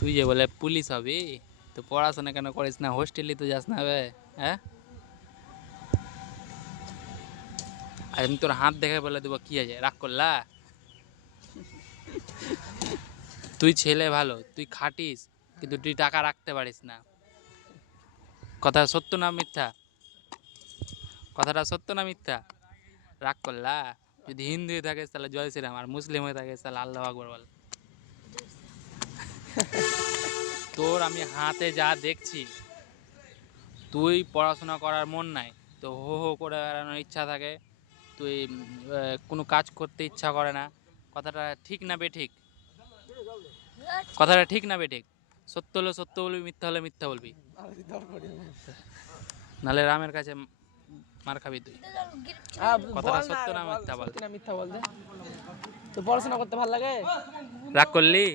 তুই যে বলে পুলিশ হবি, তো পড়াশোনা কেন করিস না? হোস্টেলে তো যাস না বে? হ্যাঁ, আর আমি তোর হাত দেখে বলে দেবো, কি আছে, রাগ করলা? তুই ছেলে ভালো, তুই খাটিস, কিন্তু তুই টাকা রাখতে পারিস না। কথা সত্য না মিথ্যা? কথাটা সত্য না মিথ্যা? রাগ করলা? যদি হিন্দু হয়ে থাকিস তাহলে জয় শ্রীরাম, আর মুসলিম হয়ে থাকিস তাহলে আল্লাহ আকবর বল। তোর আমি হাতে যা দেখছি, তুই পড়াশোনা করার মন নাই, তো হো হো করে বেড়ানোর ইচ্ছা থাকে, তুই কোনো কাজ করতে ইচ্ছা করে না। কথাটা ঠিক না বেঠিক? কথাটা ঠিক না বেঠিক? সত্য হলে সত্য বলবি, মিথ্যা হলে মিথ্যা বলবি, নাহলে রামের কাছে মার খাবি তুই। কথাটা বল না, সত্য না মিথ্যা বল। সত্যি না মিথ্যা বল দে। তো পড়াশোনা করতে ভালো লাগে? রাগ করলি?